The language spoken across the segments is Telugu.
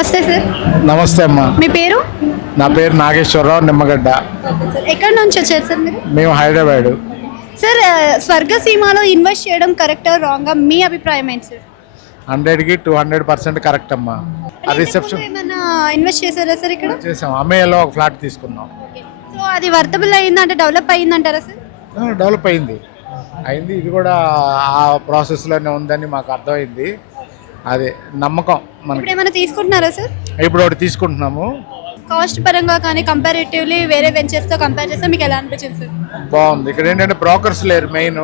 నమస్తే సార్. నమస్తే అమ్మా. మీ పేరు? నా పేరు నాగేశ్వరరావు, నిమ్మగడ్డ. ఎక్కడి నుంచి వచ్చారు సార్ మీరు? మేము హైదరాబాద్. సార్, స్వర్గసీమలో ఇన్వెస్ట్ చేయడం కరెక్టా రాంగా మీ అభిప్రాయం ఏంటి సార్? 100కి 200% కరెక్ట్ అమ్మా. ఆ రిసెప్షన్ ఏమైనా ఇన్వెస్ట్ చేశారా సార్ ఇక్కడ? చేసాం. అమ్మేలో ఒక ఫ్లాట్ తీసుకున్నాం. సో అది వర్తబుల్ అయిందా, అంటే డెవలప్ అయిందంటారా సార్? డెవలప్ అయింది. ఇది కూడా ఆ ప్రాసెస్లోనే ఉందని మాకు అర్థమైంది. అదే నమ్మకం మనకి. ఇప్పుడు ఏమైనా తీసుకుంటున్నారా సార్? ఇప్పుడు ఒకటి తీసుకుంటున్నాము. కాస్ట్ పరంగా కానీ కంపారిటివ్లీ వేరే వెంచర్స్తో కంపేర్ చేస్తే మీకు ఎలా అనిపించింది సార్? బాగుంది. ఇక్కడ ఏంటంటే బ్రోకర్స్ లేరు మెయిన్.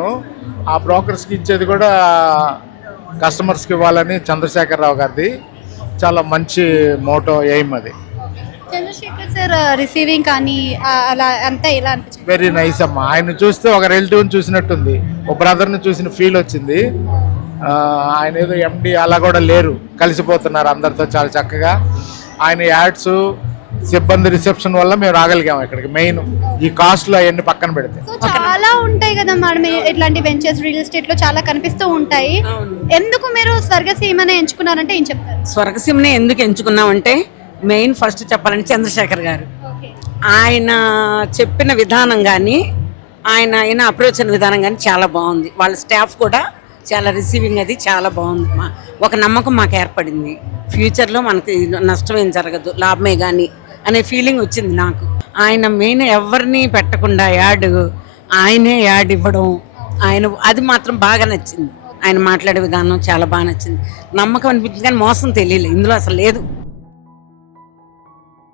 ఆ బ్రోకర్స్కి ఇచ్చేది కూడా కస్టమర్స్కి ఇవ్వాలని చంద్రశేఖరరావు గారిది చాలా మంచి మోటో ఎయిమ్ అది. చంద్రశేఖర్ సార్ రిసీవింగ్ కానీ అలా అంతా ఎలా అనిపించింది? వెరీ నైస్ అమ్మా. ఆయన చూస్తే ఒక రిలేటివ్ని చూసినట్టుంది, ఒక బ్రదర్ని చూసిన ఫీల్ వచ్చింది. ఆయన ఏదో ఎండి అలా కూడా లేరు, కలిసిపోతున్నారు అందరితో చాలా చక్కగా. ఆయన యాడ్స్, సిబ్బంది, రిసెప్షన్ వల్ల మేము రాగలిగాము ఇక్కడికి. మెయిన్ ఈ కాస్ట్లో అవన్నీ పక్కన పెడితే చాలా ఉంటాయి కదా మేడం, ఇట్లాంటి వెంచర్స్ రియల్ ఎస్టేట్ లో చాలా కనిపిస్తూ ఉంటాయి. ఎందుకు మీరు స్వర్గసీమనే ఎంచుకున్నారంటే ఏం చెప్తారు? స్వర్గసీమనే ఎందుకు ఎంచుకున్నామంటే మెయిన్ ఫస్ట్ చెప్పాలంటే చంద్రశేఖర్ గారు, ఆయన చెప్పిన విధానం కానీ ఆయన అప్రోచ్ అయిన విధానం కానీ చాలా బాగుంది. వాళ్ళ స్టాఫ్ కూడా చాలా రిసీవింగ్ అది చాలా బాగుంది. ఒక నమ్మకం మాకు ఏర్పడింది, ఫ్యూచర్లో మనకి నష్టం ఏం జరగదు, లాభమే కానీ అనే ఫీలింగ్ వచ్చింది నాకు. ఆయన మెయిన్ ఎవరిని పెట్టకుండా ఆయనే యాడ్ ఇవ్వడం, అది మాత్రం బాగా నచ్చింది. ఆయన మాట్లాడే విధానం చాలా బాగా నచ్చింది. నమ్మకం అనిపించింది కానీ మోసం తెలియలేదు, ఇందులో అసలు లేదు.